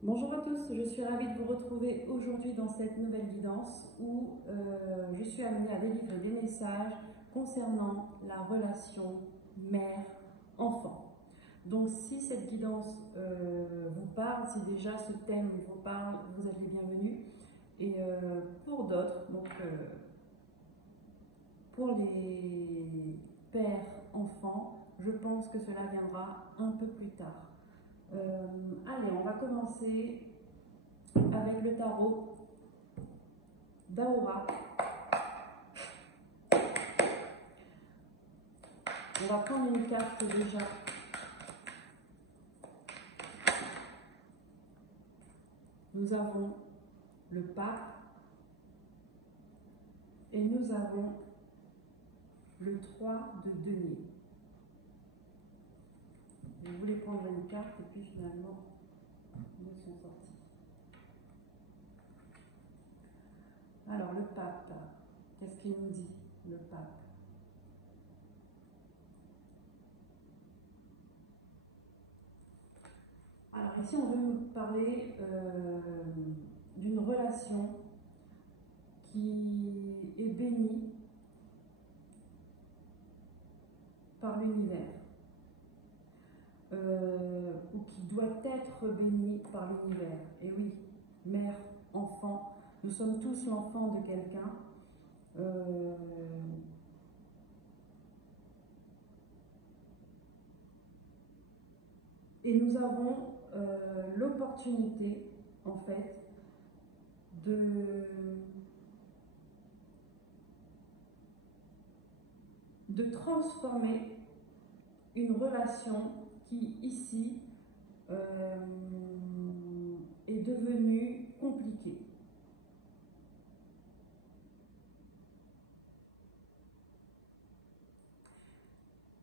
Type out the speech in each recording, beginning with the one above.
Bonjour à tous, je suis ravie de vous retrouver aujourd'hui dans cette nouvelle guidance où je suis amenée à délivrer des messages concernant la relation mère-enfant. Donc si cette guidance vous parle, si déjà ce thème vous parle, vous êtes les bienvenus. Et pour d'autres, pour les pères-enfants, je pense que cela viendra un peu plus tard. Allez, on va commencer avec le tarot d'Aura. On va prendre une carte déjà. Nous avons le pape et nous avons le 3 de denier. Je voulais prendre une carte et puis finalement, ils sont sortis. Alors, le pape, qu'est-ce qu'il nous dit, le pape? Alors ici, on veut nous parler d'une relation qui est bénie par l'univers, ou qui doit être bénie par l'univers. Et oui, mère, enfant, nous sommes tous l'enfant de quelqu'un. Et nous avons l'opportunité, en fait, de transformer une relation qui, ici, est devenue compliquée.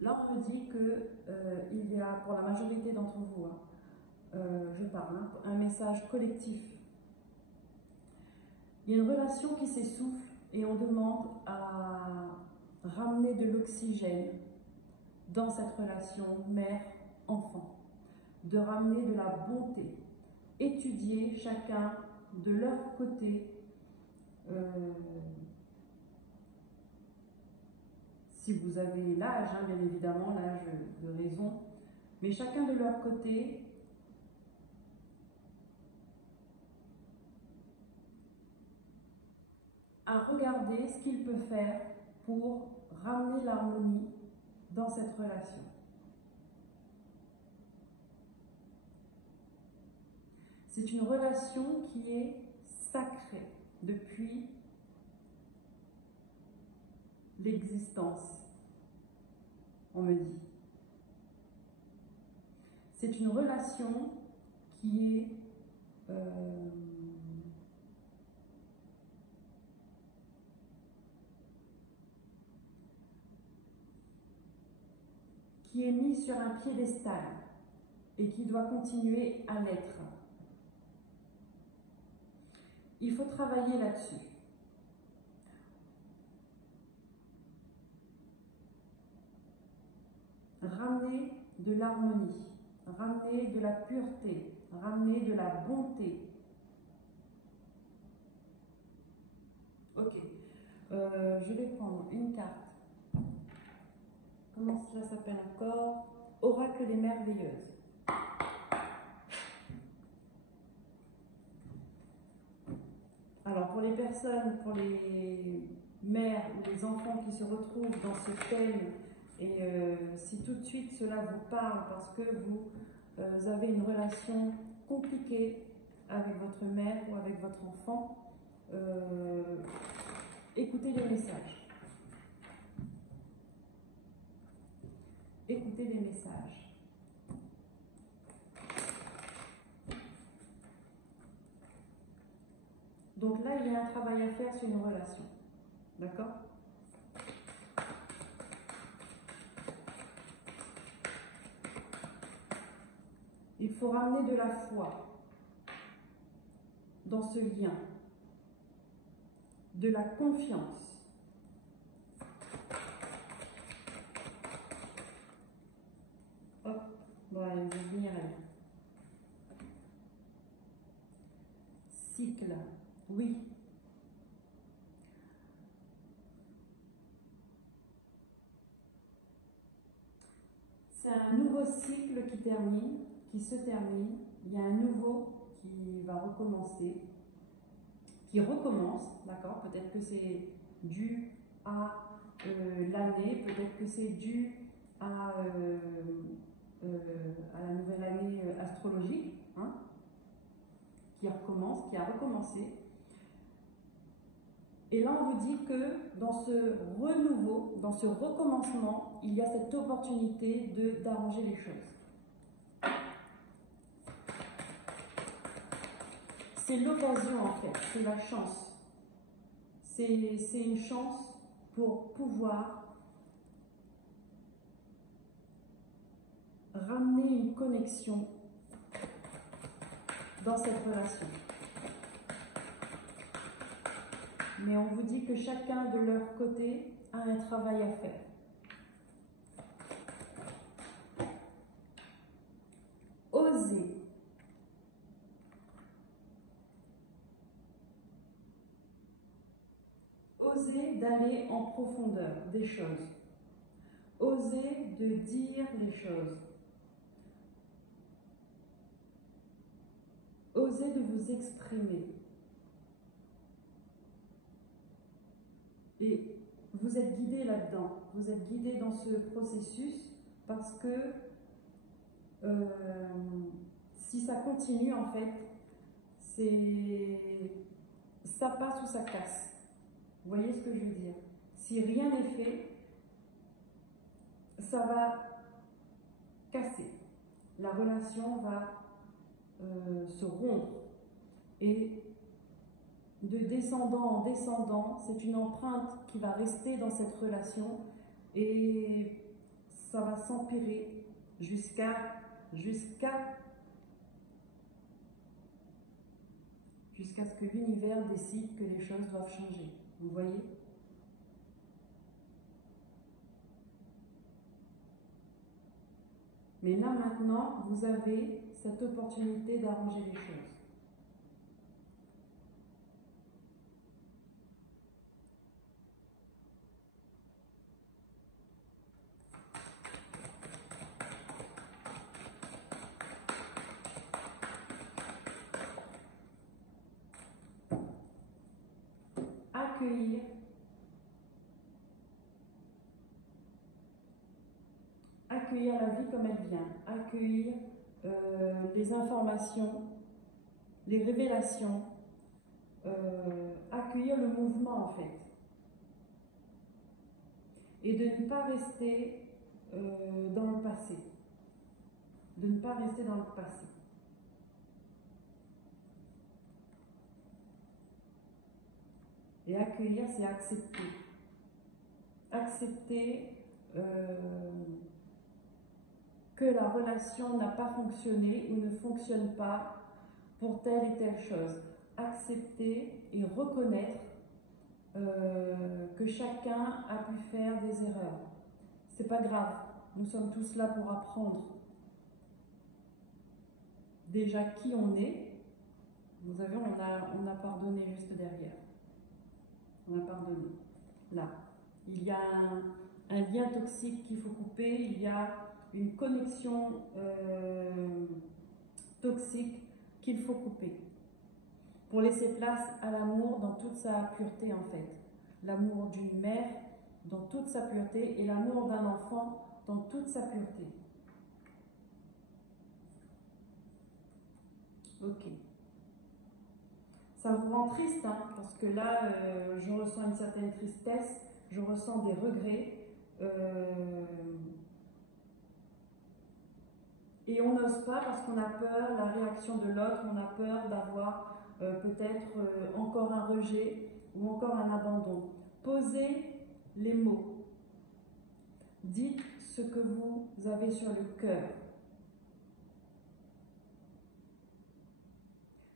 Là, on me dit qu'il y a, pour la majorité d'entre vous, je parle, un message collectif. Il y a une relation qui s'essouffle et on demande à ramener de l'oxygène dans cette relation mère-enfant, de ramener de la bonté, étudier chacun de leur côté si vous avez l'âge, bien évidemment, l'âge de raison, mais chacun de leur côté à regarder ce qu'il peut faire pour ramener l'harmonie dans cette relation. C'est une relation qui est sacrée depuis l'existence, on me dit. C'est une relation qui est mise sur un piédestal et qui doit continuer à l'être. Il faut travailler là-dessus. Ramener de l'harmonie, ramener de la pureté, ramener de la bonté. Ok, je vais prendre une carte. Comment cela s'appelle encore? Oracle des merveilleuses. Alors pour les personnes, pour les mères ou les enfants qui se retrouvent dans ce thème, et si tout de suite cela vous parle parce que vous avez une relation compliquée avec votre mère ou avec votre enfant, écoutez les messages. Écoutez les messages. Donc là, il y a un travail à faire sur une relation. D'accord? Il faut ramener de la foi dans ce lien, de la confiance. Hop, voilà, je vais venir là. cycle, oui. C'est un nouveau cycle qui se termine. Il y a un nouveau qui va recommencer, qui recommence, d'accord? Peut-être que c'est dû à l'année, peut-être que c'est dû à la nouvelle année astrologique, hein, qui recommence, qui a recommencé. Et là, on vous dit que dans ce renouveau, dans ce recommencement, il y a cette opportunité d'arranger les choses. C'est l'occasion en fait, c'est la chance. C'est une chance pour pouvoir ramener une connexion dans cette relation. Mais on vous dit que chacun de leur côté a un travail à faire. Osez. Osez d'aller en profondeur des choses. Osez de dire les choses. Osez de vous exprimer. Et vous êtes guidé là-dedans. Vous êtes guidé dans ce processus parce que si ça continue, en fait, ça passe ou ça casse. Vous voyez ce que je veux dire? Si rien n'est fait, ça va casser. La relation va se rompre. Et de descendant en descendant, c'est une empreinte qui va rester dans cette relation et ça va s'empirer jusqu'à ce que l'univers décide que les choses doivent changer. Vous voyez? Mais là maintenant, vous avez cette opportunité d'arranger les choses. Accueillir la vie comme elle vient, accueillir les informations, les révélations, accueillir le mouvement en fait. Et de ne pas rester dans le passé. De ne pas rester dans le passé. Et accueillir, c'est accepter. Accepter que la relation n'a pas fonctionné ou ne fonctionne pas pour telle et telle chose. Accepter et reconnaître que chacun a pu faire des erreurs. C'est pas grave, nous sommes tous là pour apprendre. Déjà qui on est, vous savez, on a pardonné juste derrière. On a pardonné. Là, il y a un lien toxique qu'il faut couper, il y a une connexion toxique qu'il faut couper pour laisser place à l'amour dans toute sa pureté en fait. L'amour d'une mère dans toute sa pureté et l'amour d'un enfant dans toute sa pureté. Ok. Ça vous rend triste, hein, parce que là, je ressens une certaine tristesse, je ressens des regrets. Et on n'ose pas parce qu'on a peur de la réaction de l'autre, on a peur d'avoir peut-être encore un rejet ou encore un abandon. Posez les mots. Dites ce que vous avez sur le cœur.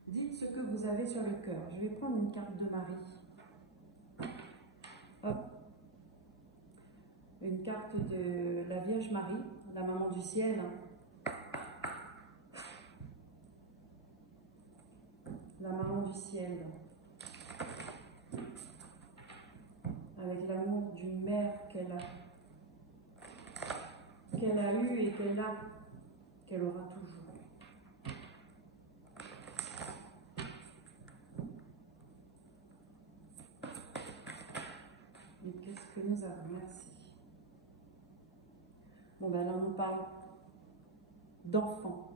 Dites ce que vous avez sur le cœur. Je vais prendre une carte de Marie. Hop. Une carte de la Vierge Marie, la maman du ciel. la maman du ciel, avec l'amour d'une mère qu'elle a eu et qu'elle aura toujours. Et qu'est-ce que nous avons? Merci. Bon, ben là, on nous parle d'enfants.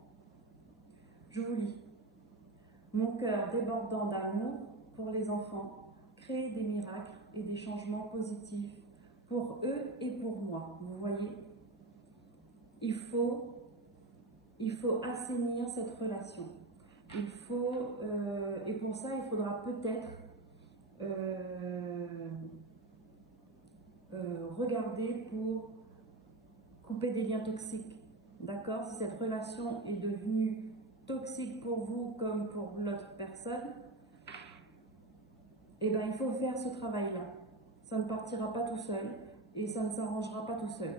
Je vous lis. Mon cœur débordant d'amour pour les enfants crée des miracles et des changements positifs pour eux et pour moi. Vous voyez, il faut assainir cette relation. Et pour ça, il faudra peut-être regarder pour couper des liens toxiques. D'accord? Si cette relation est devenue toxique pour vous comme pour l'autre personne, eh bien, il faut faire ce travail-là. Ça ne partira pas tout seul et ça ne s'arrangera pas tout seul.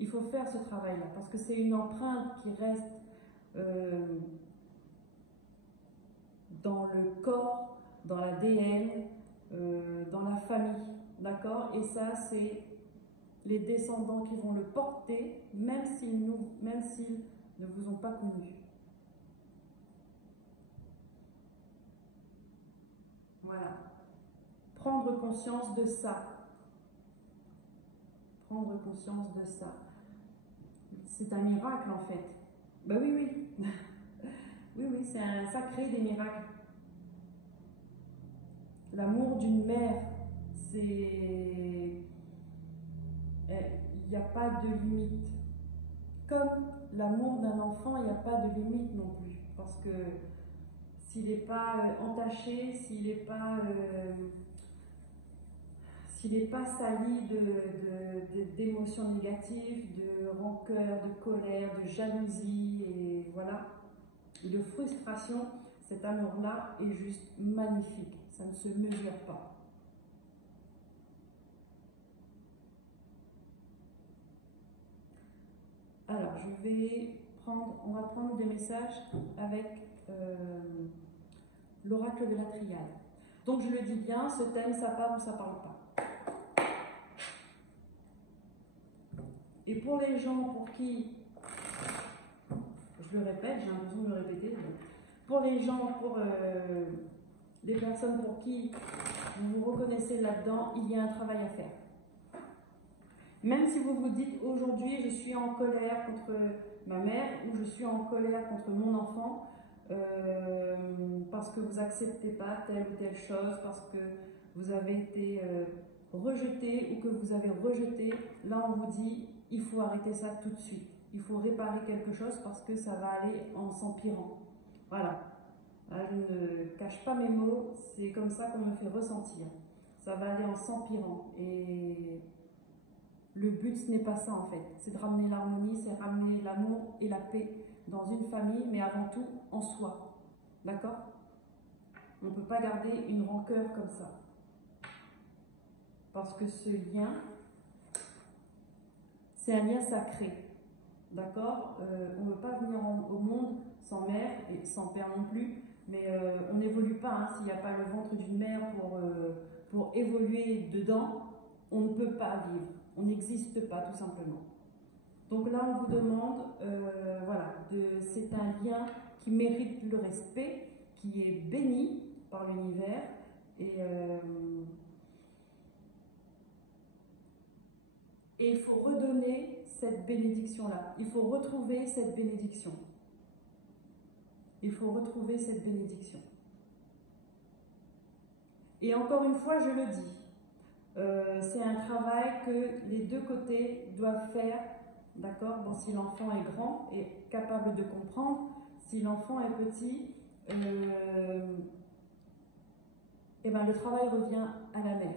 Il faut faire ce travail-là parce que c'est une empreinte qui reste dans le corps, dans l'ADN, dans la famille. D'accord? Et ça, c'est les descendants qui vont le porter, même s'ils ne vous ont pas connu. Voilà. Prendre conscience de ça. Prendre conscience de ça. C'est un miracle en fait. Ben oui, oui. Oui, ça crée des miracles. L'amour d'une mère, il n'y a pas de limite. Comme l'amour d'un enfant, il n'y a pas de limite non plus. Parce que s'il n'est pas entaché, s'il n'est pas sali d'émotions négatives, de rancœur, de colère, de jalousie, et voilà, de frustration, cet amour-là est juste magnifique. Ça ne se mesure pas. Alors, on va prendre des messages avec l'oracle de la triade. Donc, je le dis bien, ce thème, ça parle ou ça parle pas. Et pour les gens pour qui, je le répète, j'ai l'impression de le répéter, pour les personnes pour qui vous vous reconnaissez là-dedans, il y a un travail à faire. Même si vous vous dites aujourd'hui je suis en colère contre ma mère ou je suis en colère contre mon enfant parce que vous n'acceptez pas telle ou telle chose, parce que vous avez été rejeté ou que vous avez rejeté, là on vous dit il faut arrêter ça tout de suite. Il faut réparer quelque chose parce que ça va aller en s'empirant. Voilà. Là, je ne cache pas mes mots, c'est comme ça qu'on me fait ressentir. Ça va aller en s'empirant. Et le but, ce n'est pas ça en fait. C'est de ramener l'harmonie, c'est ramener l'amour et la paix dans une famille, mais avant tout en soi. D'accord? On ne peut pas garder une rancœur comme ça. Parce que ce lien, c'est un lien sacré. D'accord? On ne veut pas venir au monde sans mère et sans père non plus, mais on n'évolue pas. Hein, s'il n'y a pas le ventre d'une mère pour évoluer dedans, on ne peut pas vivre. On n'existe pas tout simplement. Donc là, on vous demande, voilà, c'est un lien qui mérite le respect, qui est béni par l'univers et il faut redonner cette bénédiction-là. Il faut retrouver cette bénédiction. Il faut retrouver cette bénédiction. Et encore une fois, je le dis, c'est un travail que les deux côtés doivent faire, d'accord? Bon, si l'enfant est grand et capable de comprendre, si l'enfant est petit, et ben le travail revient à la mère.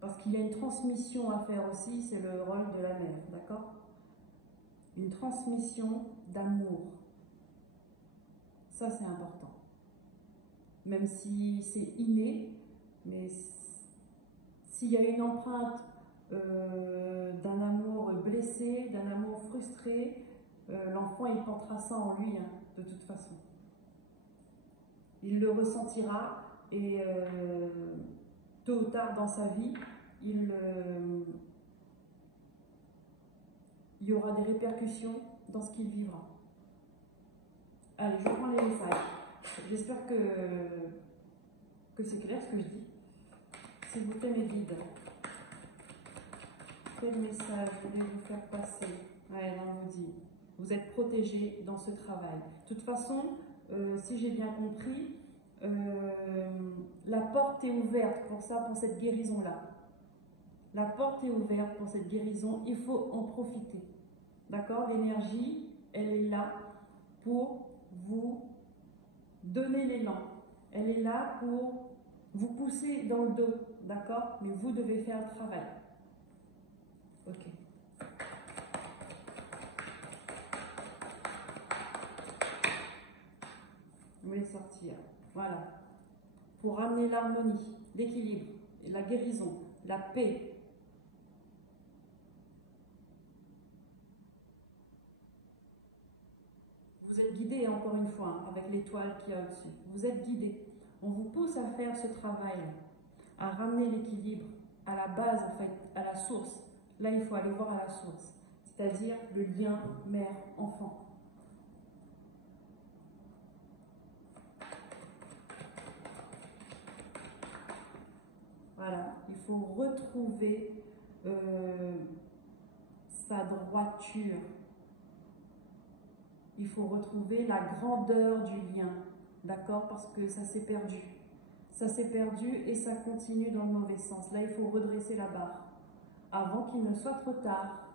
Parce qu'il y a une transmission à faire aussi, c'est le rôle de la mère, d'accord? Une transmission d'amour. Ça, c'est important. Même si c'est inné, mais s'il y a une empreinte d'un amour blessé, d'un amour frustré, l'enfant, il portera ça en lui, hein, de toute façon. il le ressentira et tôt ou tard dans sa vie, il y aura des répercussions dans ce qu'il vivra. Allez, je prends les messages. J'espère que c'est clair ce que je dis. S'il vous plaît, mes guides. Quel message voulez-vous faire passer? Ouais, là, on vous dit. Vous êtes protégés dans ce travail. De toute façon, si j'ai bien compris, la porte est ouverte pour ça, pour cette guérison-là. La porte est ouverte pour cette guérison, il faut en profiter. D'accord? L'énergie, elle est là pour vous donner l'élan. Elle est là pour vous pousser dans le dos. D'accord? Mais vous devez faire le travail. Ok. Vous voulez sortir. Voilà. Pour ramener l'harmonie, l'équilibre, la guérison, la paix. Vous êtes guidé, encore une fois, avec l'étoile qu'il y a au-dessus. Vous êtes guidé. On vous pousse à faire ce travail, à ramener l'équilibre à la base, en fait, à la source. Là, il faut aller voir à la source, c'est-à-dire le lien mère-enfant. Voilà, il faut retrouver sa droiture. Il faut retrouver la grandeur du lien, d'accord? Parce que ça s'est perdu. Ça s'est perdu et ça continue dans le mauvais sens. Là, il faut redresser la barre avant qu'il ne soit trop tard.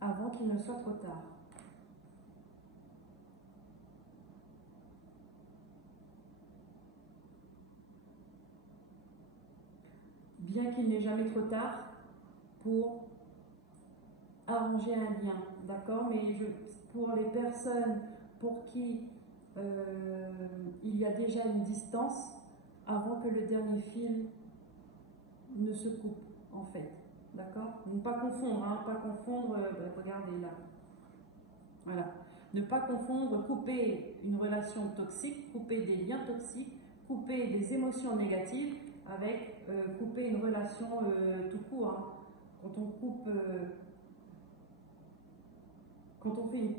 Avant qu'il ne soit trop tard. Bien qu'il n'est jamais trop tard pour arranger un lien, d'accord? Mais pour les personnes pour qui il y a déjà une distance, avant que le dernier fil ne se coupe, en fait, d'accord? Ne pas confondre, hein, pas confondre, regardez là, voilà. Ne pas confondre, couper une relation toxique, couper des liens toxiques, couper des émotions négatives avec couper une relation tout court, hein. Quand on coupe... quand on fait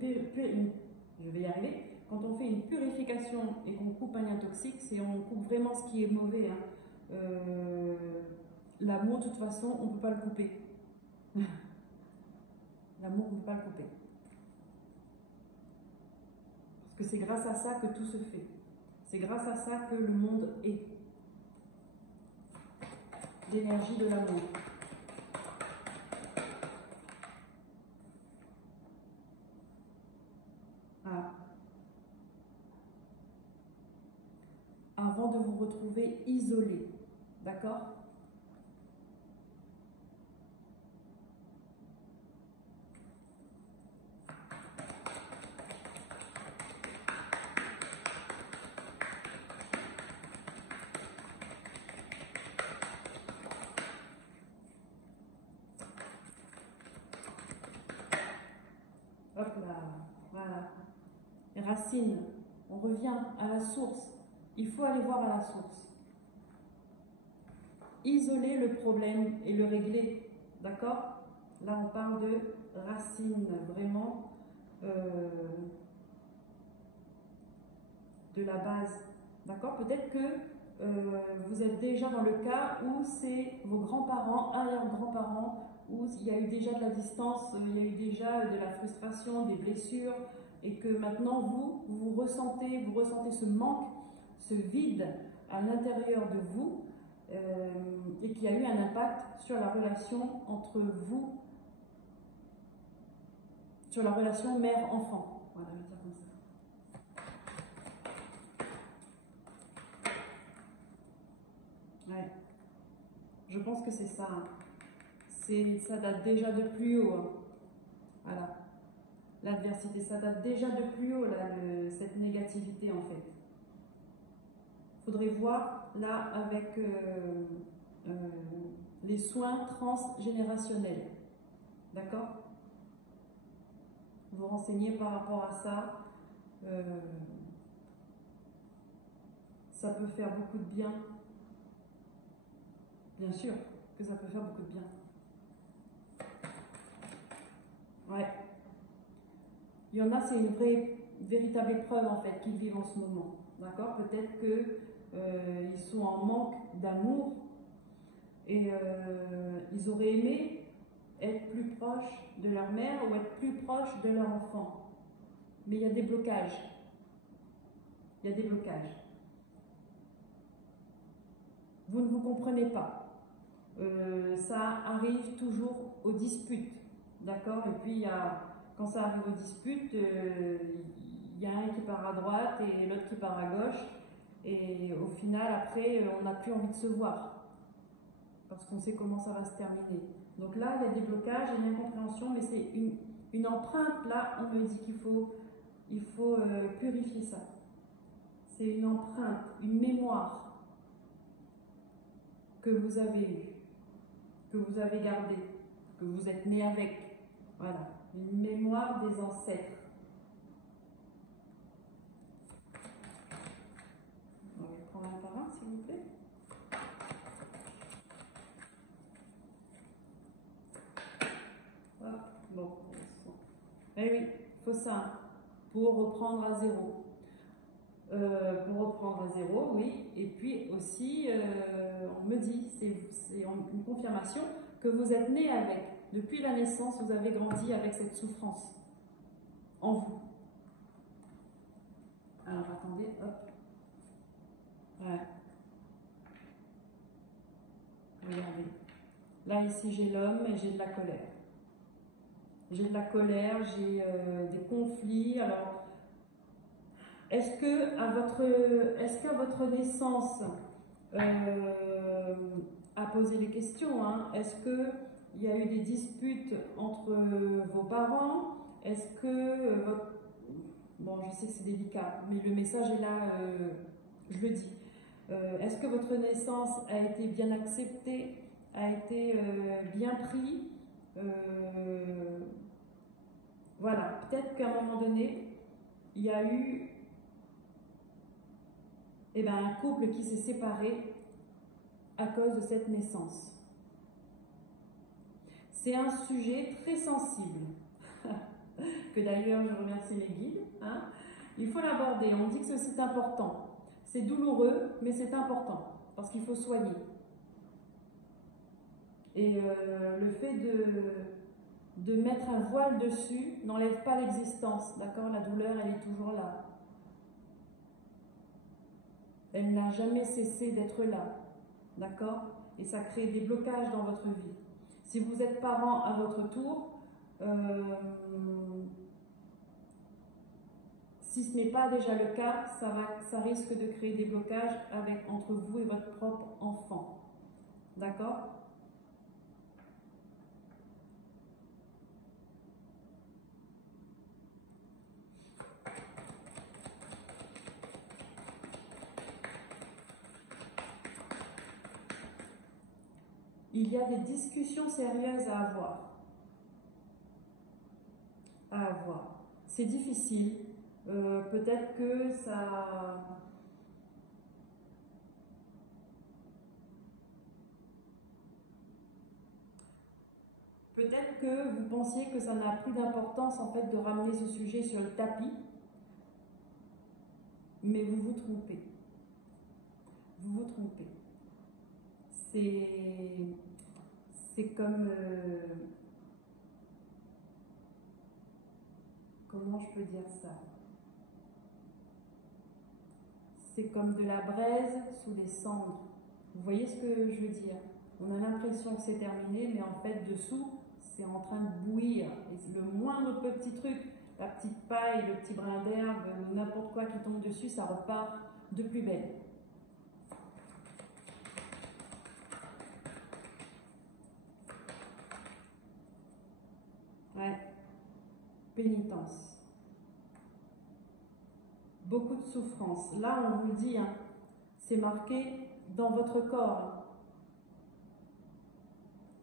je vais y arriver, quand on fait une purification et qu'on coupe un lien toxique, on coupe vraiment ce qui est mauvais. Hein. L'amour, de toute façon, on ne peut pas le couper. L'amour, on ne peut pas le couper. Parce que c'est grâce à ça que tout se fait. C'est grâce à ça que le monde est. L'énergie de l'amour. Ah. Avant de vous retrouver isolé, d'accord? Hop là, voilà. Les racines, on revient à la source. Il faut aller voir à la source. Isoler le problème et le régler, d'accord? Là, on parle de racines, vraiment de la base, d'accord? Peut-être que vous êtes déjà dans le cas où c'est vos grands-parents, arrière-grands-parents, où il y a eu déjà de la distance, il y a eu déjà de la frustration, des blessures, et que maintenant vous ressentez ce manque, ce vide à l'intérieur de vous, et qu'il y a eu un impact sur la relation entre vous, sur la relation mère-enfant. Voilà, je vais dire comme ça. Ouais. Je pense que c'est ça. Ça date déjà de plus haut. Hein. Voilà. L'adversité, ça date déjà de plus haut, là, cette négativité, en fait. Il faudrait voir, là, avec les soins transgénérationnels. D'accord? Vous renseignez par rapport à ça. Ça peut faire beaucoup de bien. Bien sûr que ça peut faire beaucoup de bien. Ouais. Il y en a, c'est une véritable épreuve en fait qu'ils vivent en ce moment. D'accord? Peut-être qu'ils sont en manque d'amour et ils auraient aimé être plus proches de leur mère ou être plus proches de leur enfant. Mais il y a des blocages. Il y a des blocages. Vous ne vous comprenez pas. Ça arrive toujours aux disputes. D'accord? Et puis, quand ça arrive aux disputes, il y a un qui part à droite et l'autre qui part à gauche. Et au final, après, on n'a plus envie de se voir. Parce qu'on sait comment ça va se terminer. Donc là, il y a des blocages, il y a une incompréhension, mais c'est une empreinte. Là, on me dit qu'il faut purifier ça. C'est une empreinte, une mémoire que vous avez eue, que vous avez gardée, que vous êtes né avec. Voilà, une mémoire des ancêtres. Donc, je prends un par un, s'il vous plaît. Hop, bon. Eh oui, il faut ça pour reprendre à zéro. Pour reprendre à zéro, oui. Et puis aussi, on me dit, c'est une confirmation que vous êtes né avec. Depuis la naissance, vous avez grandi avec cette souffrance en vous. Alors attendez, hop. Ouais. Regardez. Là, ici, j'ai l'homme et j'ai de la colère. J'ai de la colère, j'ai des conflits. Alors, est-ce qu'à votre naissance, à poser les questions, hein, est-ce qu'il y a eu des disputes entre vos parents? Est-ce que votre... Bon, je sais que c'est délicat, mais le message est là, je le dis. Est-ce que votre naissance a été bien acceptée, a été bien pris? Voilà, peut-être qu'à un moment donné, il y a eu un couple qui s'est séparé à cause de cette naissance. C'est un sujet très sensible, que d'ailleurs je remercie mes guides. Hein. Il faut l'aborder, on dit que c'est important. C'est douloureux, mais c'est important, parce qu'il faut soigner. Et le fait de mettre un voile dessus n'enlève pas l'existence, d'accord? La douleur, elle est toujours là. Elle n'a jamais cessé d'être là, d'accord? Et ça crée des blocages dans votre vie. Si vous êtes parent à votre tour, si ce n'est pas déjà le cas, ça risque de créer des blocages entre vous et votre propre enfant, d'accord? Il y a des discussions sérieuses à avoir. C'est difficile. Peut-être que ça... Peut-être que vous pensiez que ça n'a plus d'importance en fait de ramener ce sujet sur le tapis, mais vous vous trompez. Vous vous trompez. C'est comme... comment je peux dire ça? C'est comme de la braise sous les cendres. Vous voyez ce que je veux dire? On a l'impression que c'est terminé, mais en fait, dessous, c'est en train de bouillir. Et le moindre petit truc, la petite paille, le petit brin d'herbe, n'importe quoi qui tombe dessus, ça repart de plus belle. Ouais. Pénitence. Beaucoup de souffrance. Là, on vous le dit, hein, c'est marqué dans votre corps.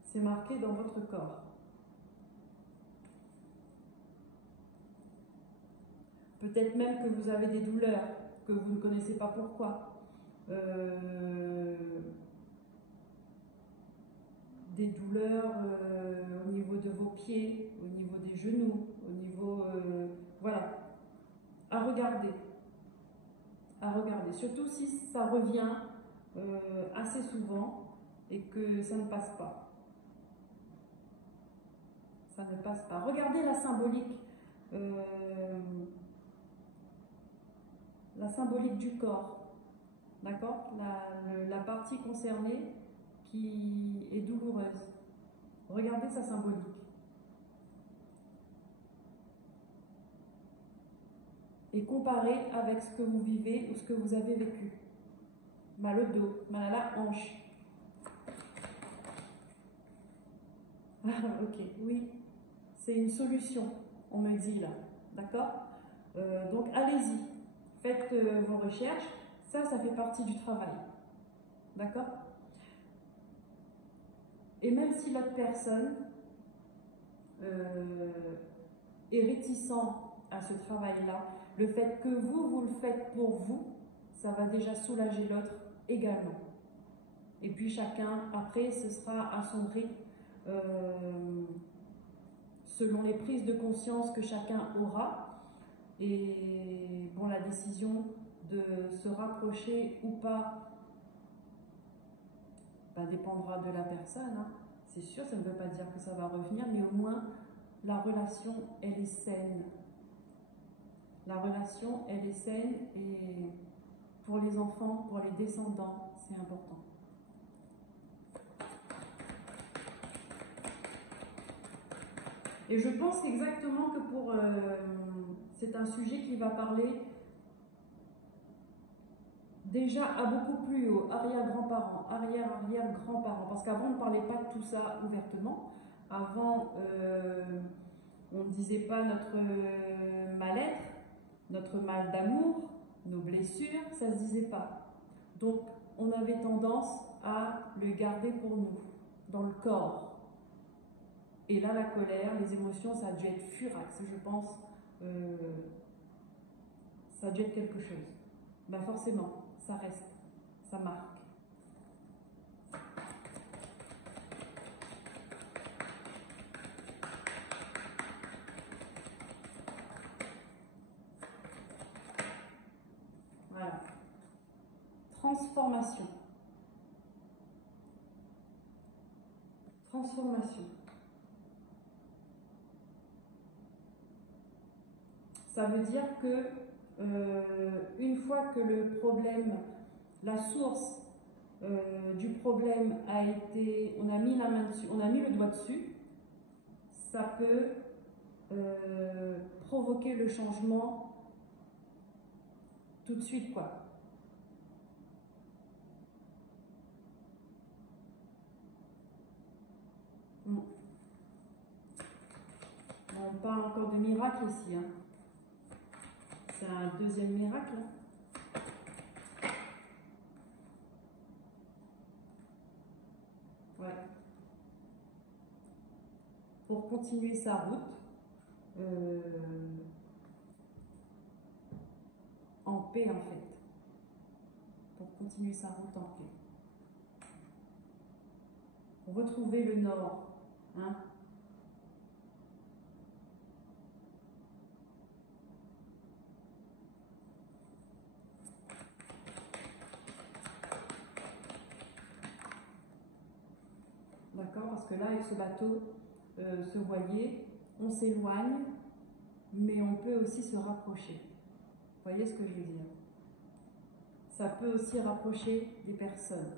C'est marqué dans votre corps. Peut-être même que vous avez des douleurs, que vous ne connaissez pas pourquoi. Des douleurs au niveau de vos pieds, au niveau des genoux, au niveau... voilà. À regarder. À regarder. Surtout si ça revient assez souvent et que ça ne passe pas. Ça ne passe pas. Regardez la symbolique du corps, d'accord, la partie concernée qui est douloureuse. Regardez sa symbolique. Et comparez avec ce que vous vivez ou ce que vous avez vécu. Mal au dos, mal à la hanche. Ok, oui, c'est une solution, on me dit là, d'accord. Donc allez-y, faites vos recherches, ça fait partie du travail, d'accord. Et même si l'autre personne est réticent à ce travail-là, le fait que vous le faites pour vous, ça va déjà soulager l'autre également. Et puis chacun, après, ce sera à son rythme, selon les prises de conscience que chacun aura. Et bon, la décision de se rapprocher ou pas dépendra de la personne. Hein. C'est sûr, ça ne veut pas dire que ça va revenir, mais au moins, la relation, elle est saine. La relation, elle est saine et pour les enfants, pour les descendants, c'est important. Et je pense exactement que c'est un sujet qui va parler déjà à beaucoup plus haut, arrière-grands-parents, arrière-arrière-grands-parents, parce qu'avant on ne parlait pas de tout ça ouvertement. Avant, on ne disait pas notre mal-être, notre mal d'amour, nos blessures, ça ne se disait pas. Donc on avait tendance à le garder pour nous, dans le corps. Et là, la colère, les émotions, ça a dû être furax, je pense. Ça a dû être quelque chose. Ben forcément, ça reste, ça marque. Voilà. Transformation. Transformation. Ça veut dire que une fois que le problème, la source du problème a été, on a mis la main dessus, on a mis le doigt dessus, ça peut provoquer le changement tout de suite, quoi. Bon, on parle encore de miracle ici, hein. C'est un deuxième miracle. Ouais. Pour continuer sa route en paix, en fait. Pour continuer sa route en paix. Retrouver le nord. Hein. D'accord, parce que là, avec ce bateau, ce voilier, on s'éloigne, mais on peut aussi se rapprocher. Vous voyez ce que je veux dire? Ça peut aussi rapprocher des personnes.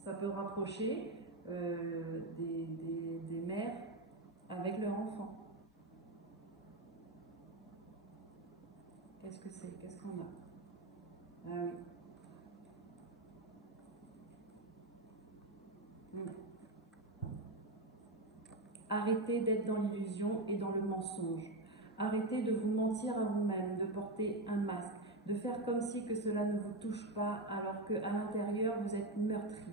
Ça peut rapprocher des mères avec leurs enfants. Qu'est-ce que c'est? Qu'est-ce qu'on a? Ah oui. Arrêtez d'être dans l'illusion et dans le mensonge. Arrêtez de vous mentir à vous-même, de porter un masque, de faire comme si que cela ne vous touche pas alors qu'à l'intérieur vous êtes meurtri.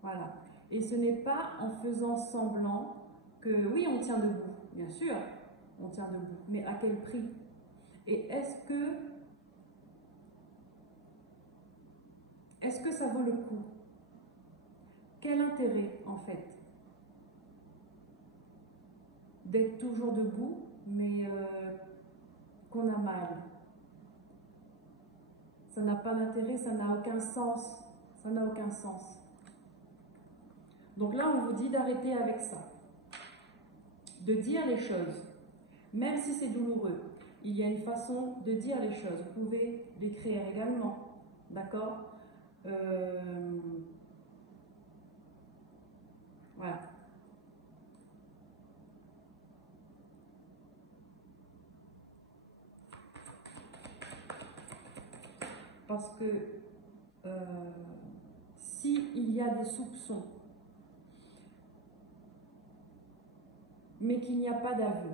Voilà. Et ce n'est pas en faisant semblant que oui, on tient debout, bien sûr, on tient debout. Mais à quel prix? Et est-ce que ça vaut le coup? Quel intérêt, en fait, d'être toujours debout, mais qu'on a mal? Ça n'a pas d'intérêt, ça n'a aucun sens. Ça n'a aucun sens. Donc là, on vous dit d'arrêter avec ça. De dire les choses, même si c'est douloureux. Il y a une façon de dire les choses. Vous pouvez l'écrire également. D'accord? Voilà. Parce que s'il y a des soupçons, mais qu'il n'y a pas d'aveu,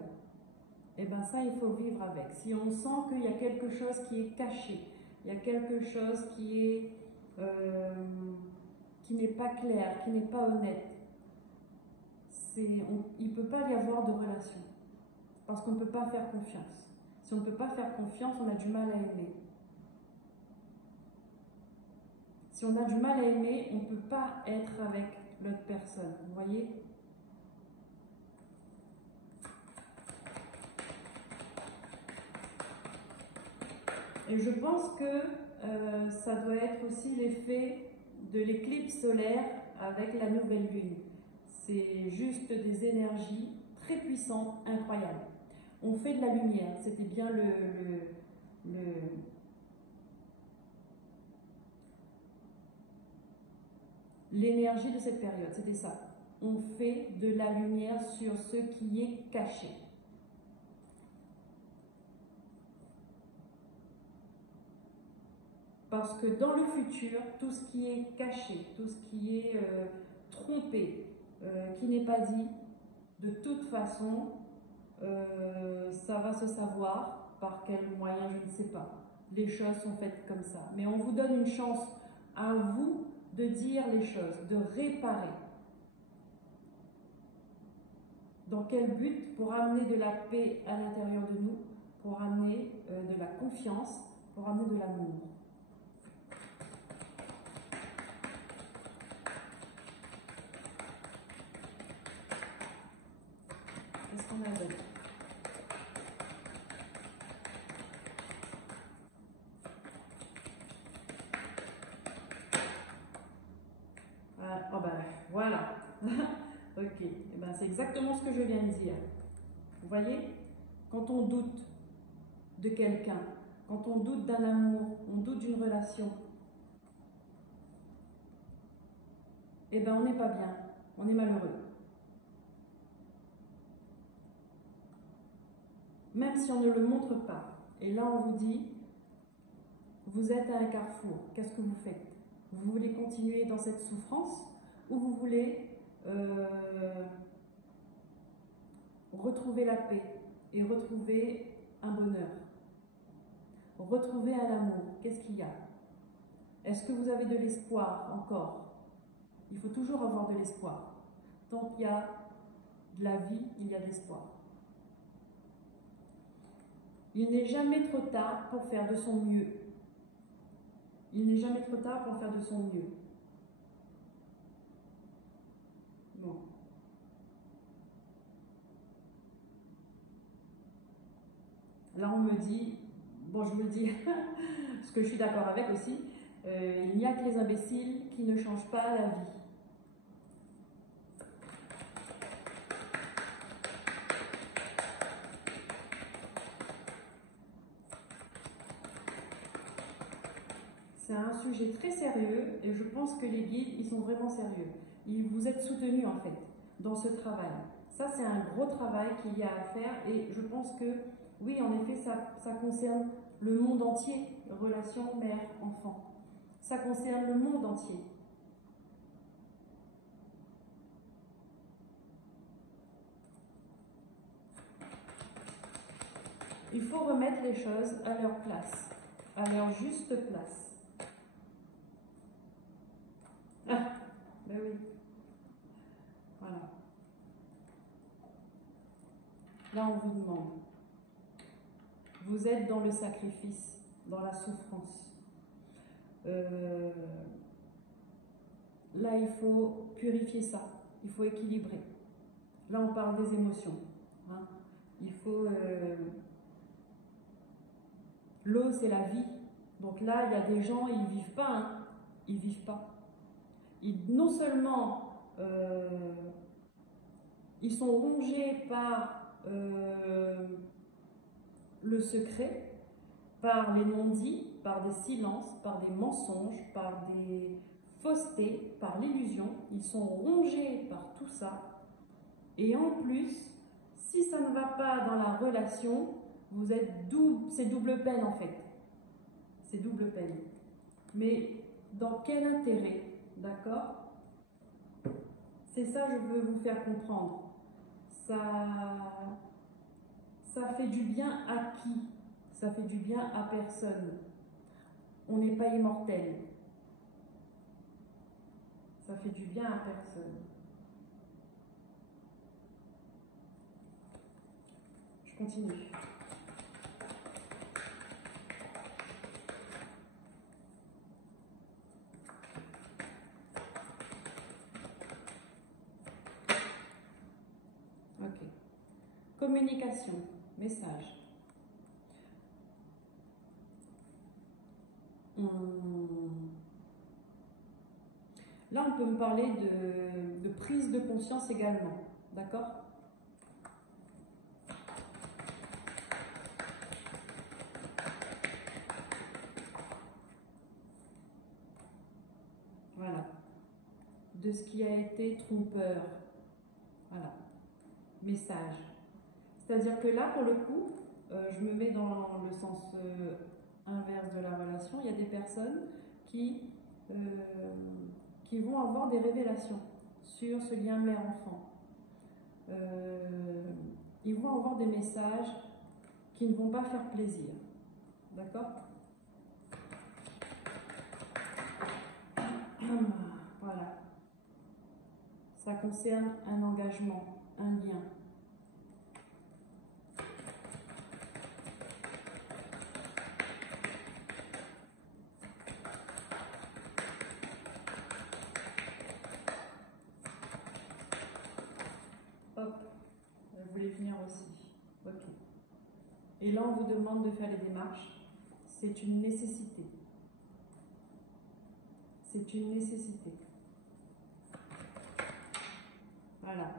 eh bien ça, il faut vivre avec. Si on sent qu'il y a quelque chose qui est caché, il y a quelque chose qui n'est pas clair, qui n'est pas honnête, il ne peut pas y avoir de relation. Parce qu'on ne peut pas faire confiance. Si on ne peut pas faire confiance, on a du mal à aimer. Si on a du mal à aimer, on ne peut pas être avec l'autre personne. Vous voyez? Et je pense que ça doit être aussi l'effet de l'éclipse solaire avec la nouvelle lune. C'est juste des énergies très puissantes, incroyables. On fait de la lumière, c'était bien l'énergie de cette période, c'était ça. On fait de la lumière sur ce qui est caché. Parce que dans le futur, tout ce qui est caché, tout ce qui est trompé, qui n'est pas dit, de toute façon, ça va se savoir. Par quel moyen, je ne sais pas. Les choses sont faites comme ça. Mais on vous donne une chance à vous de dire les choses, de réparer. Dans quel but? Pour amener de la paix à l'intérieur de nous, pour amener de la confiance, pour amener de l'amour. Qu'est-ce qu'on a d'autre? Oh ben, voilà. Ok, eh ben, c'est exactement ce que je viens de dire. Vous voyez? Quand on doute de quelqu'un, quand on doute d'un amour, on doute d'une relation, eh ben on n'est pas bien, on est malheureux. Même si on ne le montre pas. Et là, on vous dit, vous êtes à un carrefour, qu'est-ce que vous faites? Vous voulez continuer dans cette souffrance ou vous voulez retrouver la paix et retrouver un bonheur, retrouver un amour? Qu'est-ce qu'il y a? Est-ce que vous avez de l'espoir encore? Il faut toujours avoir de l'espoir. Tant qu'il y a de la vie, il y a de l'espoir. Il n'est jamais trop tard pour faire de son mieux. Il n'est jamais trop tard pour faire de son mieux. Bon. Là, on me dit, bon, je vous le dis, parce que je suis d'accord avec aussi, il n'y a que les imbéciles qui ne changent pas la vie. C'est un sujet très sérieux et je pense que les guides, ils sont vraiment sérieux. Vous êtes soutenus en fait dans ce travail. Ça, c'est un gros travail qu'il y a à faire et je pense que, oui, en effet, ça concerne le monde entier, relation mère-enfant. Ça concerne le monde entier. Il faut remettre les choses à leur place, à leur juste place. Ah, ben oui. Voilà. Là, on vous demande. Vous êtes dans le sacrifice, dans la souffrance. Là, il faut purifier ça. Il faut équilibrer. Là, on parle des émotions. Hein. Il faut... L'eau, c'est la vie. Donc là, il y a des gens, ils ne vivent pas. Hein. Ils ne vivent pas. Non seulement ils sont rongés par le secret, par les non-dits, par des silences, par des mensonges, par des faussetés, par l'illusion. Ils sont rongés par tout ça. Et en plus, si ça ne va pas dans la relation, vous êtes c'est double peine en fait. C'est double peine. Mais dans quel intérêt? D'accord? C'est ça que je veux vous faire comprendre. Ça fait du bien à qui? Ça fait du bien à personne. On n'est pas immortel. Ça fait du bien à personne. Je continue. Ok. Communication, message. Là, on peut me parler de prise de conscience également. D'accord? Voilà. De ce qui a été trompeur. Voilà. Message. C'est-à-dire que là, pour le coup, je me mets dans le sens inverse de la relation. Il y a des personnes qui vont avoir des révélations sur ce lien mère-enfant. Ils vont avoir des messages qui ne vont pas faire plaisir. D'accord? Voilà. Ça concerne un engagement, un lien. Hop, vous voulez venir aussi. Ok. Et là, on vous demande de faire les démarches. C'est une nécessité. C'est une nécessité. Voilà.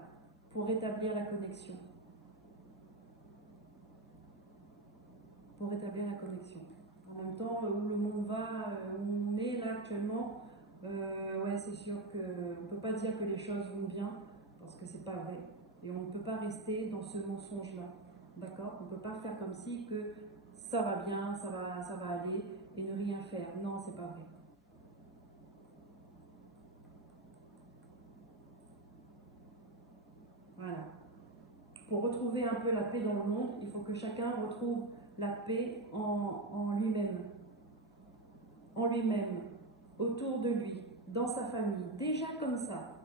Pour rétablir la connexion. Pour rétablir la connexion. En même temps, où le monde va, où on est là actuellement, ouais, c'est sûr qu'on ne peut pas dire que les choses vont bien, parce que c'est pas vrai. Et on ne peut pas rester dans ce mensonge-là. D'accord? On ne peut pas faire comme si que ça va bien, ça va aller, et ne rien faire. Non, c'est pas vrai. Voilà. Pour retrouver un peu la paix dans le monde, il faut que chacun retrouve la paix en lui-même. En lui-même, autour de lui, dans sa famille. Déjà comme ça.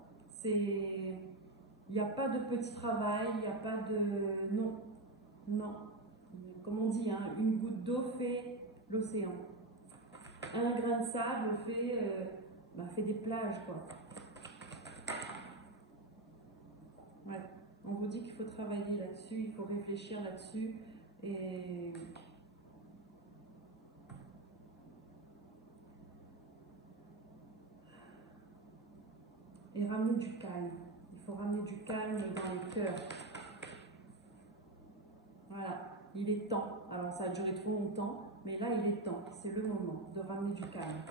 Il n'y a pas de petit travail, il n'y a pas de... Non. Non. Comme on dit, hein, une goutte d'eau fait l'océan. Un grain de sable fait des plages, quoi. Ouais. On vous dit qu'il faut travailler là-dessus, il faut réfléchir là-dessus et ramener du calme. Il faut ramener du calme dans les cœurs. Voilà, il est temps. Alors ça a duré trop longtemps, mais là il est temps. C'est le moment de ramener du calme.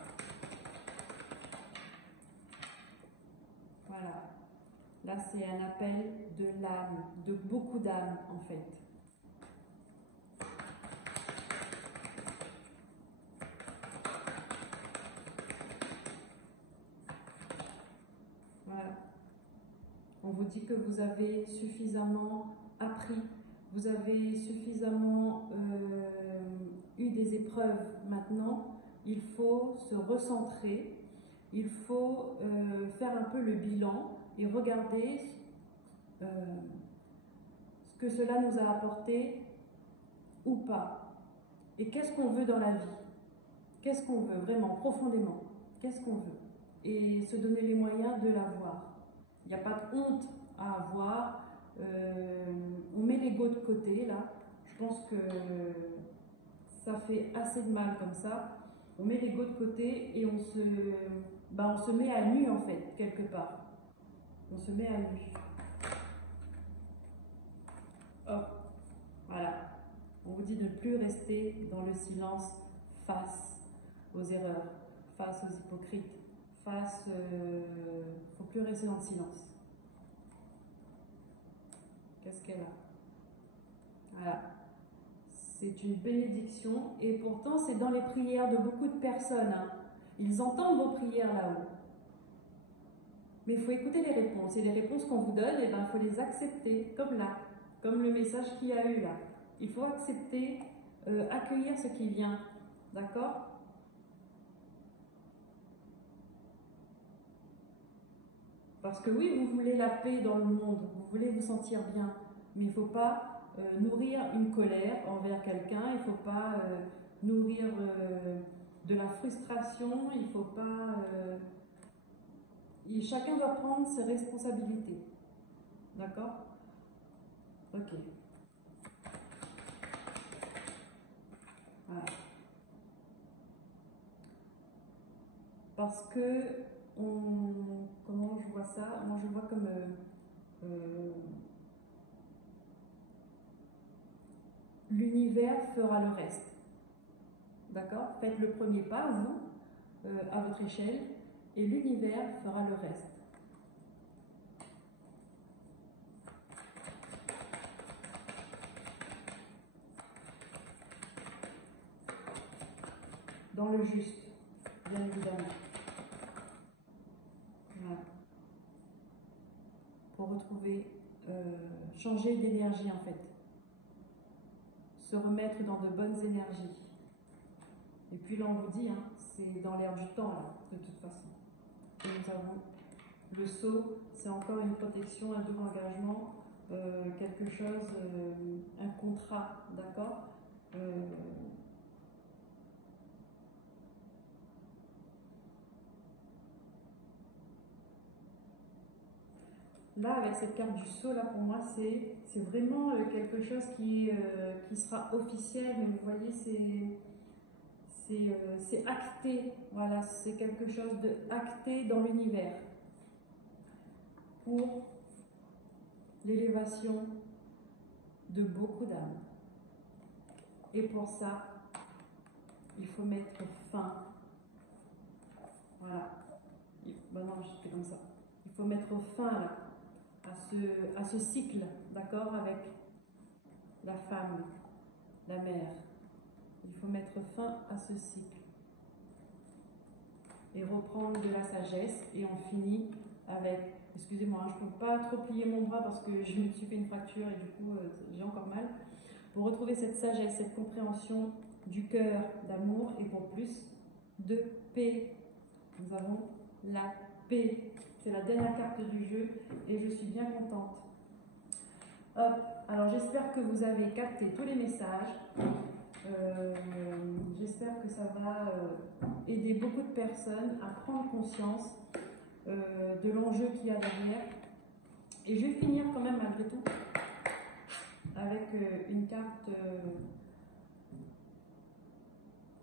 Voilà. Là c'est un appel de l'âme, de beaucoup d'âmes en fait. Voilà. On vous dit que vous avez suffisamment appris, vous avez suffisamment eu des épreuves maintenant. Il faut se recentrer, il faut faire un peu le bilan et regarder ce que cela nous a apporté ou pas. Et qu'est-ce qu'on veut dans la vie? Qu'est-ce qu'on veut vraiment, profondément? Qu'est-ce qu'on veut? Et se donner les moyens de l'avoir. Il n'y a pas de honte à avoir. On met l'ego de côté, là. Je pense que ça fait assez de mal comme ça. On met l'ego de côté et on se met à nu, en fait, quelque part. On se met à nu. Hop, voilà. On vous dit de ne plus rester dans le silence face aux erreurs, face aux hypocrites, face... faut plus rester dans le silence. Qu'est-ce qu'elle a? Voilà. C'est une bénédiction et pourtant c'est dans les prières de beaucoup de personnes. Hein. Ils entendent vos prières là-haut. Mais il faut écouter les réponses. Et les réponses qu'on vous donne, il faut les accepter, comme là, comme le message qu'il y a eu là. Il faut accepter, accueillir ce qui vient. D'accord? Parce que oui, vous voulez la paix dans le monde, vous voulez vous sentir bien, mais il ne faut pas nourrir une colère envers quelqu'un, il ne faut pas nourrir de la frustration, il ne faut pas... chacun doit prendre ses responsabilités. D'accord? Ok. Voilà. Parce que, comment je vois ça? Moi, je vois comme... l'univers fera le reste. D'accord? Faites le premier pas, vous, à votre échelle, et l'univers fera le reste. Dans le juste, bien évidemment. Voilà. Pour retrouver, changer d'énergie en fait. Se remettre dans de bonnes énergies. Et puis là, on vous dit, hein, c'est dans l'air du temps, là, de toute façon. Et nous avons le sceau, c'est encore une protection, un double engagement, quelque chose, un contrat, d'accord? Là, avec cette carte du sceau, là, pour moi, c'est vraiment quelque chose qui sera officiel, mais vous voyez, c'est acté, voilà, c'est quelque chose de acté dans l'univers pour l'élévation de beaucoup d'âmes. Et pour ça, il faut mettre fin. Voilà. Ben non, je fais comme ça. Il faut mettre fin là, à ce cycle, d'accord, avec la femme, la mère. Il faut mettre fin à ce cycle. Et reprendre de la sagesse. Et on finit avec... Excusez-moi, je ne peux pas trop plier mon bras parce que je me suis fait une fracture et du coup, j'ai encore mal. Pour retrouver cette sagesse, cette compréhension du cœur, d'amour et pour plus de paix. Nous avons la paix. C'est la dernière carte du jeu et je suis bien contente. Hop. Alors j'espère que vous avez capté tous les messages. J'espère que ça va aider beaucoup de personnes à prendre conscience de l'enjeu qu'il y a derrière. Et je vais finir quand même malgré tout avec une carte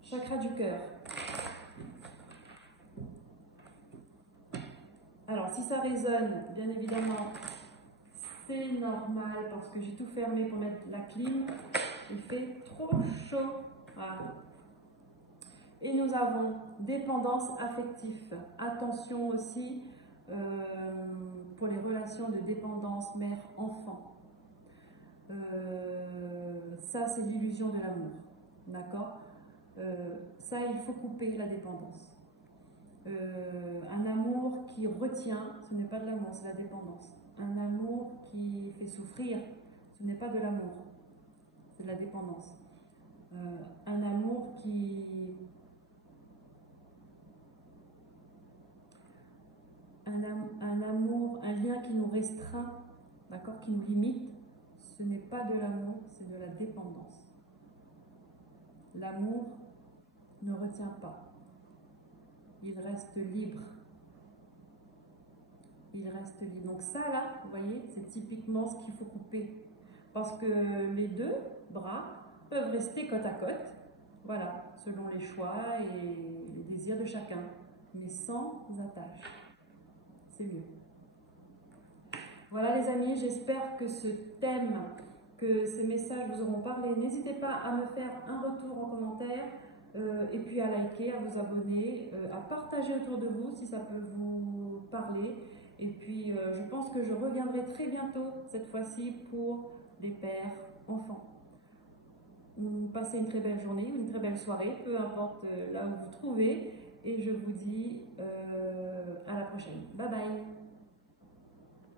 chakra du cœur. Alors si ça résonne, bien évidemment, c'est normal parce que j'ai tout fermé pour mettre la clim. Il fait trop chaud. Voilà. Et nous avons dépendance affective. Attention aussi pour les relations de dépendance mère-enfant. Ça, c'est l'illusion de l'amour. D'accord? Ça, il faut couper la dépendance. Un amour qui retient, ce n'est pas de l'amour, c'est la dépendance. Un amour qui fait souffrir, ce n'est pas de l'amour, c'est de la dépendance. Un amour qui... Un amour, un lien qui nous restreint, d'accord, qui nous limite, ce n'est pas de l'amour, c'est de la dépendance. L'amour ne retient pas. Il reste libre. Il reste libre. Donc ça là, vous voyez, c'est typiquement ce qu'il faut couper. Parce que les deux bras peuvent rester côte à côte, voilà, selon les choix et les désirs de chacun, mais sans attache. C'est mieux. Voilà les amis, j'espère que ce thème, que ces messages vous auront parlé. N'hésitez pas à me faire un retour en commentaire et puis à liker, à vous abonner, à partager autour de vous si ça peut vous parler. Et puis je pense que je reviendrai très bientôt, cette fois-ci, pour des pères enfants. Passez une très belle journée, une très belle soirée, peu importe là où vous vous trouvez. Et je vous dis à la prochaine. Bye bye.